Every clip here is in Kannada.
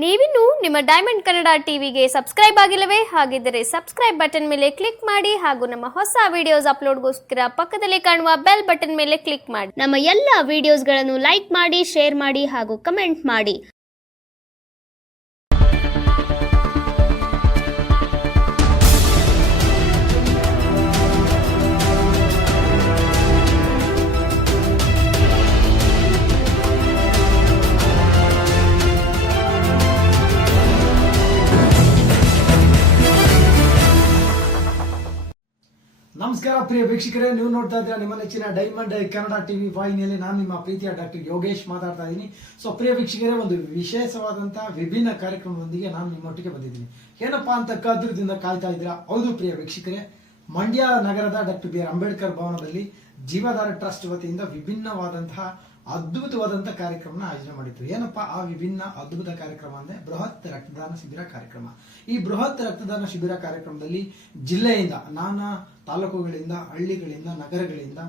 ನೀವಿನ್ನು ನಿಮ್ಮ ಡೈಮಂಡ್ ಕನ್ನಡ ಟಿವಿಗೆ ಸಬ್ಸ್ಕ್ರೈಬ್ ಆಗಿಲ್ಲವೇ? ಹಾಗಿದ್ದರೆ ಸಬ್ಸ್ಕ್ರೈಬ್ ಬಟನ್ ಮೇಲೆ ಕ್ಲಿಕ್ ಮಾಡಿ ಹಾಗೂ ನಮ್ಮ ಹೊಸ ವಿಡಿಯೋಸ್ ಅಪ್ಲೋಡ್ಗೋಸ್ಕರ ಪಕ್ಕದಲ್ಲಿ ಕಾಣುವ ಬೆಲ್ ಬಟನ್ ಮೇಲೆ ಕ್ಲಿಕ್ ಮಾಡಿ. ನಮ್ಮ ಎಲ್ಲ ವಿಡಿಯೋಸ್ಗಳನ್ನು ಲೈಕ್ ಮಾಡಿ, ಶೇರ್ ಮಾಡಿ ಹಾಗೂ ಕಮೆಂಟ್ ಮಾಡಿ. ನಮಸ್ಕಾರ ಪ್ರಿಯ ವೀಕ್ಷಕರೇ, ನೀವು ನೋಡ್ತಾ ಇದ್ದೀರಾ ನಿಮ್ಮ ನೆಚ್ಚಿನ ಡೈಮಂಡ್ ಕನ್ನಡ ಟಿವಿ ವಾಹಿನಿಯಲ್ಲಿ. ನಾನು ನಿಮ್ಮ ಪ್ರೀತಿಯ ಡಾಕ್ಟರ್ ಯೋಗೇಶ್ ಮಾತಾಡ್ತಾ ಇದ್ದೀನಿ. ಸೊ ಪ್ರಿಯ ವೀಕ್ಷಕರೇ, ಒಂದು ವಿಶೇಷವಾದಂತಹ ವಿಭಿನ್ನ ಕಾರ್ಯಕ್ರಮದೊಂದಿಗೆ ನಾನು ನಿಮ್ಮೊಟ್ಟಿಗೆ ಬಂದಿದ್ದೀನಿ. ಏನಪ್ಪಾ ಅಂತ ಕಾತುರದಿಂದ ಕಾಯ್ತಾ ಇದ್ದೀರಾ? ಹೌದು ಪ್ರಿಯ ವೀಕ್ಷಕರೇ, ಮಂಡ್ಯ ನಗರದ ಡಾಕ್ಟರ್ ಬಿ ಆರ್ ಅಂಬೇಡ್ಕರ್ ಭವನದಲ್ಲಿ ಜೀವಧಾರ ಟ್ರಸ್ಟ್ ವತಿಯಿಂದ ವಿಭಿನ್ನವಾದಂತಹ ಅದ್ಭುತವಾದಂತಹ ಕಾರ್ಯಕ್ರಮನ ಆಯೋಜನೆ ಮಾಡಿತ್ತು. ಏನಪ್ಪಾ ಆ ವಿಭಿನ್ನ ಅದ್ಭುತ ಕಾರ್ಯಕ್ರಮ ಅಂದ್ರೆ ಬೃಹತ್ ರಕ್ತದಾನ ಶಿಬಿರ ಕಾರ್ಯಕ್ರಮ. ಈ ಬೃಹತ್ ರಕ್ತದಾನ ಶಿಬಿರ ಕಾರ್ಯಕ್ರಮದಲ್ಲಿ ಜಿಲ್ಲೆಯಿಂದ, ನಾನಾ ತಾಲೂಕುಗಳಿಂದ, ಹಳ್ಳಿಗಳಿಂದ, ನಗರಗಳಿಂದ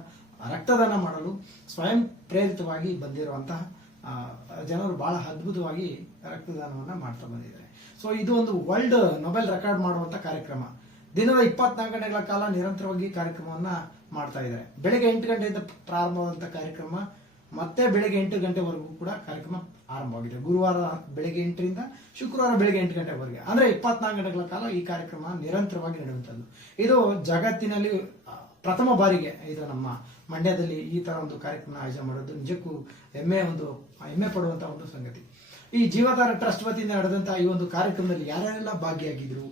ರಕ್ತದಾನ ಮಾಡಲು ಸ್ವಯಂ ಪ್ರೇರಿತವಾಗಿ ಬಂದಿರುವಂತಹ ಜನರು ಬಹಳ ಅದ್ಭುತವಾಗಿ ರಕ್ತದಾನವನ್ನ ಮಾಡ್ತಾ ಬಂದಿದ್ದಾರೆ. ಸೊ ಇದು ಒಂದು ವರ್ಲ್ಡ್ ನೊಬೆಲ್ ರೆಕಾರ್ಡ್ ಮಾಡುವಂತ ಕಾರ್ಯಕ್ರಮ. ದಿನದ 24 ಗಂಟೆಗಳ ಕಾಲ ನಿರಂತರವಾಗಿ ಕಾರ್ಯಕ್ರಮವನ್ನ ಮಾಡ್ತಾ ಇದ್ದಾರೆ. ಬೆಳಗ್ಗೆ 8 ಗಂಟೆಯಿಂದ ಪ್ರಾರಂಭವಾದಂತಹ ಕಾರ್ಯಕ್ರಮ ಮತ್ತೆ ಬೆಳಗ್ಗೆ 8 ಗಂಟೆವರೆಗೂ ಕೂಡ ಕಾರ್ಯಕ್ರಮ ಆರಂಭವಾಗಿದೆ. ಗುರುವಾರ ಬೆಳಗ್ಗೆ 8ರಿಂದ ಶುಕ್ರವಾರ ಬೆಳಗ್ಗೆ 8 ಗಂಟೆವರೆಗೆ, ಅಂದ್ರೆ 24 ಗಂಟೆಗಳ ಕಾಲ ಈ ಕಾರ್ಯಕ್ರಮ ನಿರಂತರವಾಗಿ ನಡೆಯುವಂಥದ್ದು. ಇದು ಜಗತ್ತಿನಲ್ಲಿ ಪ್ರಥಮ ಬಾರಿಗೆ ಇದು ನಮ್ಮ ಮಂಡ್ಯದಲ್ಲಿ ಈ ತರ ಒಂದು ಕಾರ್ಯಕ್ರಮ ಆಯೋಜನೆ ಮಾಡೋದು ನಿಜಕ್ಕೂ ಹೆಮ್ಮೆ ಪಡುವಂತಹ ಒಂದು ಸಂಗತಿ. ಈ ಜೀವಧಾರ ಟ್ರಸ್ಟ್ ವತಿಯಿಂದ ನಡೆದಂತಹ ಈ ಒಂದು ಕಾರ್ಯಕ್ರಮದಲ್ಲಿ ಯಾರ್ಯಾರೆಲ್ಲ ಭಾಗಿಯಾಗಿದ್ರು,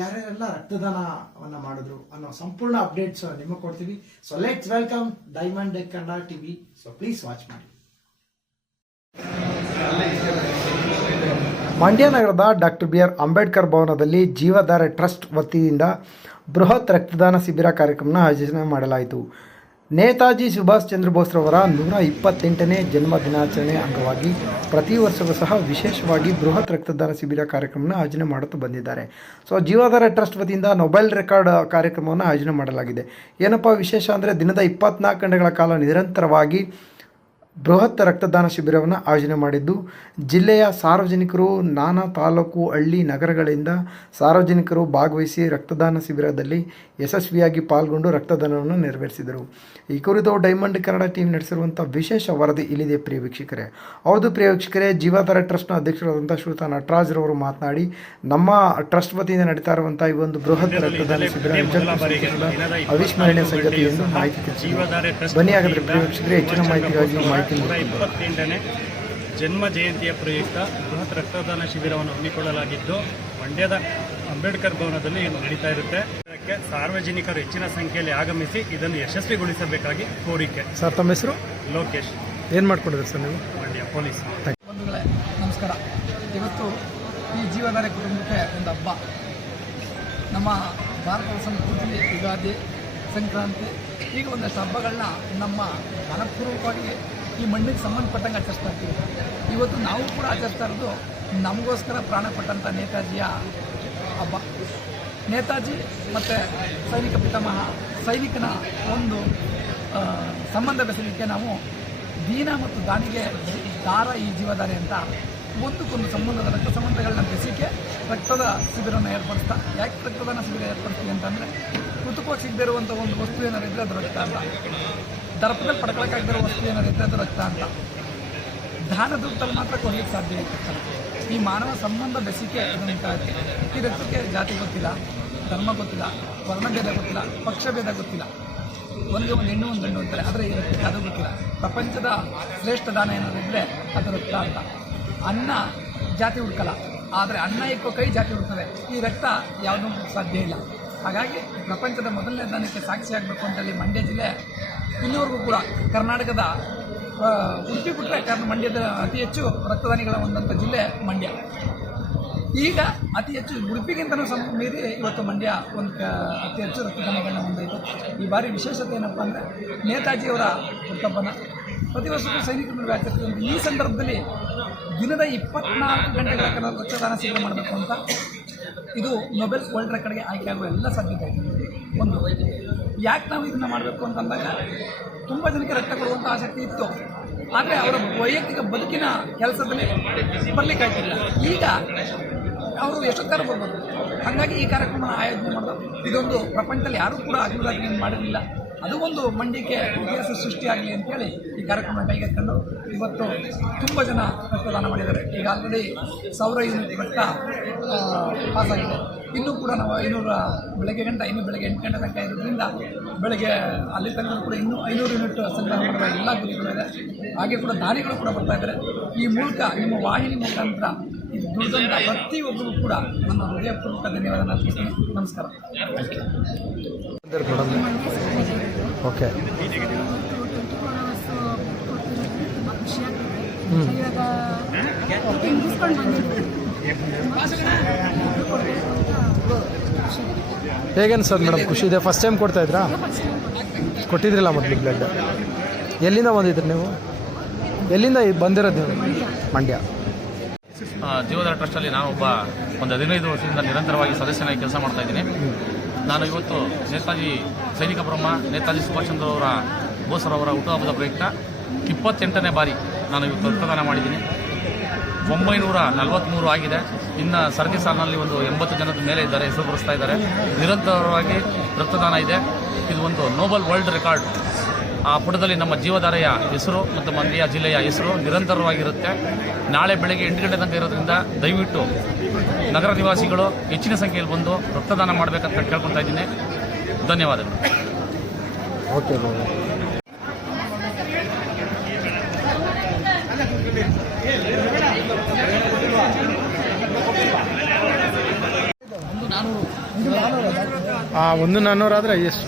ಯಾರ್ಯಾರೆಲ್ಲ ರಕ್ತದಾನವನ್ನ ಮಾಡಿದ್ರು ಅನ್ನೋ ಸಂಪೂರ್ಣ ಅಪ್ಡೇಟ್ಸ್ ನಿಮಗೆ ಕೊಡ್ತೀವಿ. So let's welcome diamond Kannada TV. So please watch ಮಾಡಿ. ಮಂಡ್ಯ ನಗರದ ಡಾಕ್ಟರ್ ಬಿ ಆರ್ ಅಂಬೇಡ್ಕರ್ ಭವನದಲ್ಲಿ ಜೀವಧಾರ ಟ್ರಸ್ಟ್ ವತಿಯಿಂದ ಬೃಹತ್ ರಕ್ತದಾನ ಶಿಬಿರ ಕಾರ್ಯಕ್ರಮನ ಆಯೋಜನೆ ಮಾಡಲಾಯಿತು. ನೇತಾಜಿ ಸುಭಾಷ್ ಚಂದ್ರ ಬೋಸ್ರವರ 128ನೇ ಜನ್ಮ ದಿನಾಚರಣೆ ಅಂಗವಾಗಿ ಪ್ರತಿ ವರ್ಷವೂ ಸಹ ವಿಶೇಷವಾಗಿ ಬೃಹತ್ ರಕ್ತದಾನ ಶಿಬಿರ ಕಾರ್ಯಕ್ರಮನ ಆಯೋಜನೆ ಮಾಡುತ್ತಾ ಬಂದಿದ್ದಾರೆ. ಸೊ ಜೀವಧಾರ ಟ್ರಸ್ಟ್ ವತಿಯಿಂದ ನೊಬೆಲ್ ರೆಕಾರ್ಡ್ ಕಾರ್ಯಕ್ರಮವನ್ನು ಆಯೋಜನೆ ಮಾಡಲಾಗಿದೆ. ಏನಪ್ಪ ವಿಶೇಷ ಅಂದರೆ ದಿನದ 24 ಗಂಟೆಗಳ ಕಾಲ ನಿರಂತರವಾಗಿ ಬೃಹತ್ ರಕ್ತದಾನ ಶಿಬಿರವನ್ನು ಆಯೋಜನೆ ಮಾಡಿದ್ದು, ಜಿಲ್ಲೆಯ ಸಾರ್ವಜನಿಕರು, ನಾನಾ ತಾಲೂಕು, ಹಳ್ಳಿ, ನಗರಗಳಿಂದ ಸಾರ್ವಜನಿಕರು ಭಾಗವಹಿಸಿ ರಕ್ತದಾನ ಶಿಬಿರದಲ್ಲಿ ಯಶಸ್ವಿಯಾಗಿ ಪಾಲ್ಗೊಂಡು ರಕ್ತದಾನವನ್ನು ನೆರವೇರಿಸಿದರು. ಈ ಕುರಿತು ಡೈಮಂಡ್ ಕನ್ನಡ ಟೀಮ್ ನಡೆಸಿರುವಂಥ ವಿಶೇಷ ವರದಿ ಇಲ್ಲಿದೆ ಪ್ರಿಯ ವೀಕ್ಷಕರೇ. ಹೌದು ಪ್ರಿಯ ವೀಕ್ಷಕರೇ, ಜೀವಧಾರ ಟ್ರಸ್ಟ್ನ ಅಧ್ಯಕ್ಷರಾದಂಥ ಶ್ರೀಯುತ ನಟರಾಜ್ರವರು ಮಾತನಾಡಿ, ನಮ್ಮ ಟ್ರಸ್ಟ್ ವತಿಯಿಂದ ನಡೀತಾ ಇರುವಂಥ ಈ ಒಂದು ಬೃಹತ್ ರಕ್ತದಾನ ಶಿಬಿರ ಅವಿಸ್ಮರಣೀಯ ಸಂಗತಿ ಎಂದು ಮಾಹಿತಿ ತಿಳಿಸಿದ್ದಾರೆ. ಬನ್ನಿ ಹಾಗಾದರೆ ಪ್ರಿಯ ವೀಕ್ಷಕರೇ, ಹೆಚ್ಚಿನ ಮಾಹಿತಿಗಾಗಿ 128ನೇ ಜನ್ಮ ಜಯಂತಿಯ ಪ್ರಯುಕ್ತ ಬೃಹತ್ ರಕ್ತದಾನ ಶಿಬಿರವನ್ನು ಹಮ್ಮಿಕೊಳ್ಳಲಾಗಿದ್ದು, ಮಂಡ್ಯದ ಅಂಬೇಡ್ಕರ್ ಭವನದಲ್ಲಿ ನಡೀತಾ ಇರುತ್ತೆ. ಇದಕ್ಕೆ ಸಾರ್ವಜನಿಕರು ಹೆಚ್ಚಿನ ಸಂಖ್ಯೆಯಲ್ಲಿ ಆಗಮಿಸಿ ಇದನ್ನು ಯಶಸ್ವಿಗೊಳಿಸಬೇಕಾಗಿ ಕೋರಿಕೆ. ಸರ್, ತಮ್ಮ ಹೆಸರು? ಲೋಕೇಶ್. ಏನು ಮಾಡ್ಕೊಂಡಿದ್ರು ಸರ್ ನೀವು? ಮಂಡ್ಯ ಪೊಲೀಸ್. ಬಂಧುಗಳೇ ನಮಸ್ಕಾರ. ಇವತ್ತು ಈ ಜೀವಧಾರೆ ಕುಟುಂಬಕ್ಕೆ ಒಂದು ಹಬ್ಬ. ನಮ್ಮ ಭಾರತದ ಸಂಸ್ಕೃತಿ ಯುಗಾದಿ, ಸಂಕ್ರಾಂತಿ, ಈಗ ಒಂದಷ್ಟು ಹಬ್ಬಗಳನ್ನ ನಮ್ಮ ಮನಪೂರ್ವಕವಾಗಿ ಈ ಮಣ್ಣಿಗೆ ಸಂಬಂಧಪಟ್ಟಂಗೆ ಆಚರಿಸ್ತಾ ಇರ್ತೀವಿ. ಇವತ್ತು ನಾವು ಕೂಡ ಆಚರಿಸ್ತಾ ಇರೋದು ನಮಗೋಸ್ಕರ ಪ್ರಾಣ ಕೊಟ್ಟಂಥ ನೇತಾಜಿಯ ಹಬ್ಬ. ನೇತಾಜಿ ಮತ್ತು ಸೈನಿಕ ಪಿತಾಮಹ, ಸೈನಿಕನ ಒಂದು ಸಂಬಂಧ ಬೆಸಲಿಕ್ಕೆ ನಾವು ದೀನ ಮತ್ತು ದಾನಿಗೆ ದಾರ ಈ ಜೀವಧಾರೆ ಅಂತ ಒಂದಕ್ಕೊಂದು ಸಂಬಂಧದ ರಕ್ತ ಸಂಬಂಧಗಳನ್ನ ಬೆಸಿಕೆ ರಕ್ತದ ಶಿಬಿರವನ್ನು ಏರ್ಪಡಿಸ್ತಾ. ಯಾಕೆ ರಕ್ತದಾನ ಶಿಬಿರ ಏರ್ಪಡಿಸ್ತೀವಿ ಅಂತಂದರೆ, ಕೃತಕವಾಗಿ ಸಿಗದಿರುವಂಥ ಒಂದು ವಸ್ತು ಏನಾರು ಇದ್ದರೆ ಅದು ರಕ್ತ ಅಂತ, ದರ್ಪದಲ್ಲಿ ಪಡ್ಕೊಳ್ಳೋಕ್ಕಾಗದಿರೋ ವಸ್ತು ಏನಾರು ಇದ್ದರೆ ಅದು ರಕ್ತ ಅಂತ. ದಾನ ದುಡ್ಡಲ್ಲಿ ಮಾತ್ರ ಕೊಡ್ಲಿಕ್ಕೆ ಸಾಧ್ಯ ಇರ್ತದೆ. ಈ ಮಾನವ ಸಂಬಂಧ ಬೆಸಿಕೆ ಅಂತ ಈ ರಕ್ತಕ್ಕೆ ಜಾತಿ ಗೊತ್ತಿಲ್ಲ, ಧರ್ಮ ಗೊತ್ತಿಲ್ಲ, ವರ್ಣಭೇದ ಗೊತ್ತಿಲ್ಲ, ಪಕ್ಷಭೇದ ಗೊತ್ತಿಲ್ಲ. ಒಂದು ಹೆಣ್ಣು ಒಂದು ಗಂಡು ಅಂತಾರೆ, ಆದರೆ ಈ ರಕ್ತಕ್ಕೆ ಅದು ಗೊತ್ತಿಲ್ಲ. ಪ್ರಪಂಚದ ಶ್ರೇಷ್ಠ ದಾನ ಏನಾದ್ರು ಇದ್ದರೆ ಅದು ರಕ್ತ ಅಂತ. ಅನ್ನ ಜಾತಿ ಹುಡ್ಕಲ್ಲ, ಆದರೆ ಅನ್ನ ಇಕ್ಕೋ ಕೈ ಜಾತಿ ಹುಡ್ತದೆ. ಈ ರಕ್ತ ಯಾವುದೂ ಸಾಧ್ಯ ಇಲ್ಲ. ಹಾಗಾಗಿ ಪ್ರಪಂಚದ ಮೊದಲನೇ ದಾನಕ್ಕೆ ಸಾಕ್ಷಿಯಾಗಬೇಕು ಅಂತೇಳಿ ಮಂಡ್ಯ ಜಿಲ್ಲೆ ಇಲ್ಲಿವರೆಗೂ ಕೂಡ ಕರ್ನಾಟಕದ ಉಡುಪಿ ಬಿಟ್ಟರೆ ಮಂಡ್ಯದ ಅತಿ ಹೆಚ್ಚು ರಕ್ತದಾನಿಗಳ ಒಂದಂಥ ಜಿಲ್ಲೆ ಮಂಡ್ಯ. ಈಗ ಅತಿ ಹೆಚ್ಚು ಉಡುಪಿಗಿಂತಲೂ ಮೀರಿ ಇವತ್ತು ಮಂಡ್ಯ ಅತಿ ಹೆಚ್ಚು ರಕ್ತದಾನಿಗಳನ್ನ ಹೊಂದೈತೆ. ಈ ಬಾರಿ ವಿಶೇಷತೆ ಏನಪ್ಪ ಅಂದರೆ, ನೇತಾಜಿಯವರ ಹುಟ್ಟುಹಬ್ಬನ ಪ್ರತಿ ವರ್ಷಕ್ಕೂ ಸೈನಿಕರು ಆಚರಿಸಿದಂತೆ ಈ ಸಂದರ್ಭದಲ್ಲಿ ದಿನದ 24 ಗಂಟೆಗಳ ಕಾಲ ರಕ್ತದಾನ ಶಿಬಿರ ಮಾಡಬೇಕು ಅಂತ ಇದು ನೊಬೆಲ್ ವರ್ಲ್ಡ್ ರೆಕಾರ್ಡ್ಗೆ ಆಯ್ಕೆಯಾಗುವ ಎಲ್ಲ ಸಾಧ್ಯತೆ ಇದೆ. ಒಂದು ಯಾಕೆ ನಾವು ಇದನ್ನು ಮಾಡಬೇಕು ಅಂತಂದಾಗ, ತುಂಬ ಜನಕ್ಕೆ ರಕ್ತ ಕೊಡುವಂಥ ಆಸಕ್ತಿ ಇತ್ತು. ಆದರೆ ಅವರ ವೈಯಕ್ತಿಕ ಬದುಕಿನ ಕೆಲಸದಲ್ಲಿ ಬರಲಿಕ್ಕಾಗಿಲ್ಲ. ಈಗ ಅವರು ಎಷ್ಟೊತ್ತರ ಬರ್ಬೋದು. ಹಾಗಾಗಿ ಈ ಕಾರ್ಯಕ್ರಮ ಆಯೋಜನೆ ಮಾಡೋದು ಇದೊಂದು ಪ್ರಪಂಚದಲ್ಲಿ ಯಾರೂ ಕೂಡ ಅಭಿವೃದ್ಧಿ ಮಾಡಿರಲಿಲ್ಲ. ಅದು ಒಂದು ಮಂಡ್ಯಕ್ಕೆ ಇತಿಹಾಸ ಸೃಷ್ಟಿಯಾಗಲಿ ಅಂತೇಳಿ ಈ ಕಾರ್ಯಕ್ರಮ ಕೈಗೆತ್ತಿಕೊಂಡು ಇವತ್ತು ತುಂಬ ಜನ ರಕ್ತದಾನ ಮಾಡಿದ್ದಾರೆ. ಈಗ ಆಲ್ರೆಡಿ 1000 ಯೂನಿಟ್ ರಕ್ತ ಪಾಸಾಗಿದೆ. ಇನ್ನೂ ಕೂಡ ನಾವು 500 ಬೆಳಗ್ಗೆ 8 ಗಂಟೆ ತನಕ ಇರೋದ್ರಿಂದ ಬೆಳಗ್ಗೆ ಅಲ್ಲಿ ತನಕ ಕೂಡ ಇನ್ನೂ 500 ಯೂನಿಟ್ ಸಂಗ್ರಹ ಮಾಡುವ ಎಲ್ಲ ಗುರಿಗಳು ಇದೆ. ಹಾಗೆ ಕೂಡ ದಾನಿಗಳು ಕೂಡ ಬರ್ತಾ ಇದ್ದಾರೆ. ಈ ಮೂಲಕ ನಿಮ್ಮ ವಾಹಿನಿ ಮುಖಾಂತರ ಇದು ದುಡಿದಂಥ ಪ್ರತಿಯೊಬ್ಬರು ಕೂಡ ನನ್ನ ಹೃದಯಪೂರ್ವಕ ಧನ್ಯವಾದ ಅರ್ಪಿಸ್ತೀನಿ. ನಮಸ್ಕಾರ. ಓಕೆ. ಹೇಗನ್ಸದ್ ಮೇಡಮ್? ಖುಷಿ ಇದೆ. ಫಸ್ಟ್ ಟೈಮ್ ಕೊಡ್ತಾ ಇದ್ರಾ? ಕೊಟ್ಟಿದ್ರಿಲ್ಲ ಮೊದಲು ಬ್ಲಡ್? ಎಲ್ಲಿಂದ ಬಂದಿದ್ರಿ ನೀವು? ಎಲ್ಲಿಂದ ಬಂದಿರೋದು ನೀವು? ಮಂಡ್ಯ. ಜೀವಧಾರ ಟ್ರಸ್ಟಲ್ಲಿ ನಾನು ಒಂದು 15 ವರ್ಷದಿಂದ ನಿರಂತರವಾಗಿ ಸದಸ್ಯನಾಗಿ ಕೆಲಸ ಮಾಡ್ತಾ ಇದ್ದೀನಿ. ನಾನು ಇವತ್ತು ನೇತಾಜಿ ಸೈನಿಕ ಬ್ರಹ್ಮ ನೇತಾಜಿ ಸುಭಾಷ್ ಚಂದ್ರ ಬೋಸ್ರವರ ಹುಟ್ಟುಹಬ್ಬದ ಪ್ರಯುಕ್ತ 28ನೇ ಬಾರಿ ನಾನು ಇವತ್ತು ರಕ್ತದಾನ ಮಾಡಿದ್ದೀನಿ. 943 ಆಗಿದೆ. ಇನ್ನು ಸರತಿ ಸಾಲಿನಲ್ಲಿ ಒಂದು 80 ಜನದ ಮೇಲೆ ಇದ್ದಾರೆ, ಹೆಸರು ಬರೆಸ್ತಾ ಇದ್ದಾರೆ. ನಿರಂತರವಾಗಿ ರಕ್ತದಾನ ಇದೆ. ಇದು ಒಂದು ನೋಬಲ್ ವರ್ಲ್ಡ್ ರೆಕಾರ್ಡ್. ಆ ಪುಟದಲ್ಲಿ ನಮ್ಮ ಜೀವಧಾರೆಯ ಹೆಸರು ಮತ್ತು ಮಂಡ್ಯ ಜಿಲ್ಲೆಯ ಹೆಸರು ನಿರಂತರವಾಗಿರುತ್ತೆ. ನಾಳೆ ಬೆಳಗ್ಗೆ 8 ಗಂಟೆ ತನಕ ಇರೋದ್ರಿಂದ ದಯವಿಟ್ಟು ನಗರ ನಿವಾಸಿಗಳು ಹೆಚ್ಚಿನ ಸಂಖ್ಯೆಯಲ್ಲಿ ಬಂದು ರಕ್ತದಾನ ಮಾಡಬೇಕಂತ ಕೇಳ್ಕೊತಾ ಇದ್ದೀನಿ. ಧನ್ಯವಾದಗಳು. ಓಕೆ. ಒಂದು 400 ಆದರೆ ಎಷ್ಟು?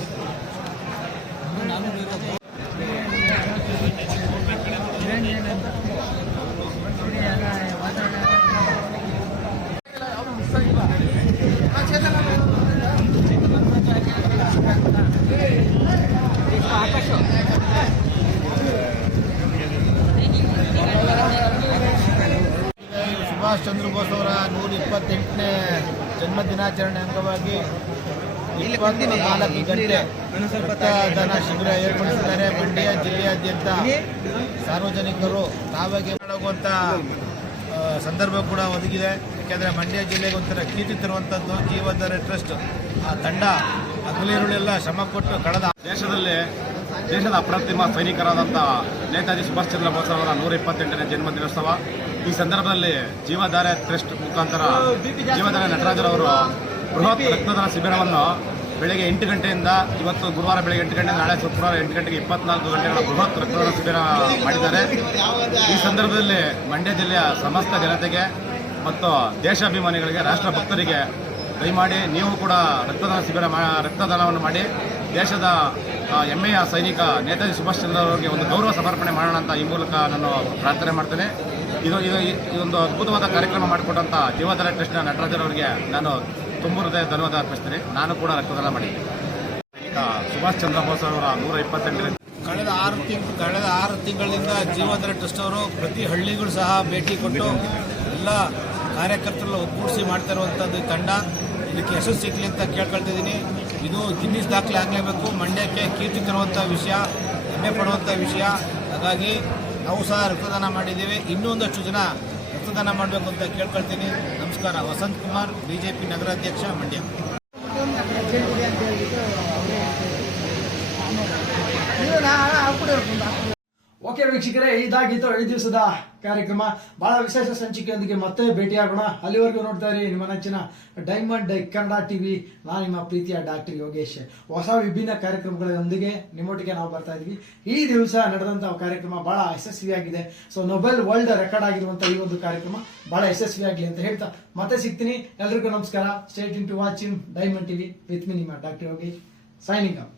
ಸುಭಾಷ್ ಚಂದ್ರ ಬೋಸ್ ಅವರ 128ನೇ ಜನ್ಮ ದಿನಾಚರಣೆ ಅಂಗವಾಗಿ 24 ಗಂಟೆ ರಕ್ತದಾನ ಶಿಬಿರ ಏರ್ಪಡಿಸಿದ್ದಾರೆ. ಮಂಡ್ಯ ಜಿಲ್ಲೆಯಾದ್ಯಂತ ಸಾರ್ವಜನಿಕರು ತಾವಾಗಿ ಮಾಡುವಂಥ ಸಂದರ್ಭ ಕೂಡ ಒದಗಿದೆ. ಯಾಕೆಂದರೆ ಮಂಡ್ಯ ಜಿಲ್ಲೆಗೆ ಒಂಥರ ಕೀರ್ತಿ ತರುವಂಥದ್ದು ಜೀವಧಾರೆ ಟ್ರಸ್ಟ್ ಆ ತಂಡ ಹಗಲಿರುಳೆಲ್ಲ ಶ್ರಮ ಕೊಟ್ಟು ಕಳೆದ ದೇಶದ ಅಪ್ರತಿಮ ಸೈನಿಕರಾದಂಥ ನೇತಾಜಿ ಸುಭಾಷ್ ಚಂದ್ರ ಬೋಸ್ ಅವರ 128ನೇ ಜನ್ಮ ದಿನೋತ್ಸವ. ಈ ಸಂದರ್ಭದಲ್ಲಿ ಜೀವಧಾರೆ ಟ್ರಸ್ಟ್ ಮುಖಾಂತರ ಜೀವಧಾರೆ ನಟರಾಜರವರು ಬೃಹತ್ ರಕ್ತದಾನ ಶಿಬಿರವನ್ನು ಬೆಳಗ್ಗೆ 8 ಗಂಟೆಯಿಂದ ಇವತ್ತು ಗುರುವಾರ ಬೆಳಗ್ಗೆ 8 ಗಂಟೆಯಿಂದ ನಾಳೆ ಶುಕ್ರವಾರ 8 ಗಂಟೆಗೆ 24 ಗಂಟೆಗಳ ಬೃಹತ್ ರಕ್ತದಾನ ಶಿಬಿರ ಮಾಡಿದ್ದಾರೆ. ಈ ಸಂದರ್ಭದಲ್ಲಿ ಮಂಡ್ಯ ಜಿಲ್ಲೆಯ ಸಮಸ್ತ ಜನತೆಗೆ ಮತ್ತು ದೇಶಾಭಿಮಾನಿಗಳಿಗೆ, ರಾಷ್ಟ್ರ ಭಕ್ತರಿಗೆ ದಯಮಾಡಿ ನೀವು ಕೂಡ ರಕ್ತದಾನವನ್ನು ಮಾಡಿ ದೇಶದ ಹೆಮ್ಮೆಯ ಸೈನಿಕ ನೇತಾಜಿ ಸುಭಾಷ್ ಚಂದ್ರ ಅವರಿಗೆ ಒಂದು ಗೌರವ ಸಮರ್ಪಣೆ ಮಾಡೋಣ ಅಂತ ಈ ಮೂಲಕ ನಾನು ಪ್ರಾರ್ಥನೆ ಮಾಡ್ತೇನೆ. ಇದೊಂದು ಅದ್ಭುತವಾದ ಕಾರ್ಯಕ್ರಮ ಮಾಡಿಕೊಟ್ಟಂಥ ಜೀವಧಾರೆ ಟ್ರಸ್ಟ್ನ ನಟರಾಜರವರಿಗೆ ನಾನು ತುಂಬ ಹೃದಯ ಧನ್ಯವಾದ ಅರ್ಪಿಸ್ತೀನಿ. ನಾನು ಕೂಡ ರಕ್ತದಾನ ಮಾಡಿದ್ದೀನಿ. ಸೈನಿಕ ಸುಭಾಷ್ ಚಂದ್ರ ಬೋಸ್ ಅವರ 128ನೇ ಕಳೆದ 6 ತಿಂಗಳಿಂದ ಜೀವಧಾರೆ ಟ್ರಸ್ಟ್ ಅವರು ಪ್ರತಿ ಹಳ್ಳಿಗಳು ಸಹ ಭೇಟಿ ಕೊಟ್ಟು ಎಲ್ಲ ಕಾರ್ಯಕರ್ತರೆಲ್ಲ ಒಗ್ಗೂಡಿಸಿ ಮಾಡ್ತಾ ಇರುವಂಥದ್ದು ತಂಡ. ಇದಕ್ಕೆ ಯಶಸ್ಸು ಸಿಗಲಿ ಅಂತ ಕೇಳ್ಕೊಳ್ತಿದ್ದೀನಿ. ಇದು ಗಿನ್ನಿಸ್ ದಾಖಲೆ ಆಗಲೇಬೇಕು. ಮಂಡ್ಯಕ್ಕೆ ಕೀರ್ತಿ ತರುವಂಥ ವಿಷಯ, ಹೆಮ್ಮೆ ಪಡುವಂಥ ವಿಷಯ. ಹಾಗಾಗಿ ನಾವು ಸಹ ರಕ್ತದಾನ ಮಾಡಿದ್ದೇವೆ. ಇನ್ನೂ ಒಂದಷ್ಟು ಜನ ರಕ್ತದಾನ ಮಾಡಬೇಕು ಅಂತ ಕೇಳ್ಕೊಳ್ತೀನಿ. ನಮಸ್ಕಾರ. ವಸಂತ್ ಕುಮಾರ್, ಬಿಜೆಪಿ ನಗರಾಧ್ಯಕ್ಷ, ಮಂಡ್ಯ. ಓಕೆ ವೀಕ್ಷಕರೇ, ಇದಾಗಿತ್ತು ಈ ದಿವಸದ ಕಾರ್ಯಕ್ರಮ. ಬಹಳ ವಿಶೇಷ ಸಂಚಿಕೆಯೊಂದಿಗೆ ಮತ್ತೆ ಭೇಟಿಯಾಗೋಣ. ಅಲ್ಲಿವರೆಗೂ ನೋಡ್ತಾ ಇರಿ ನಿಮ್ಮ ನೆಚ್ಚಿನ ಡೈಮಂಡ್ ಕನ್ನಡ ಟಿವಿ. ನಾನು ನಿಮ್ಮ ಪ್ರೀತಿಯ ಡಾಕ್ಟರ್ ಯೋಗೇಶ್. ಹೊಸ ವಿಭಿನ್ನ ಕಾರ್ಯಕ್ರಮಗಳೊಂದಿಗೆ ನಿಮ್ಮೊಟ್ಟಿಗೆ ನಾವು ಬರ್ತಾ ಇದ್ವಿ. ಈ ದಿವಸ ನಡೆದಂತಹ ಕಾರ್ಯಕ್ರಮ ಬಹಳ ಯಶಸ್ವಿಯಾಗಿದೆ. ಸೊ ನೊಬೆಲ್ ವರ್ಲ್ಡ್ ರೆಕಾರ್ಡ್ ಆಗಿರುವಂತಹ ಈ ಒಂದು ಕಾರ್ಯಕ್ರಮ ಬಹಳ ಯಶಸ್ವಿಯಾಗಲಿ ಅಂತ ಹೇಳ್ತಾ ಮತ್ತೆ ಸಿಗ್ತೀನಿ. ಎಲ್ರಿಗೂ ನಮಸ್ಕಾರ. State in to watching Diamond TV with me ನಿಮ್ಮ ಡಾಕ್ಟರ್ ಯೋಗೇಶ್, ಸೈನಿಂಗ್ ಔಟ್.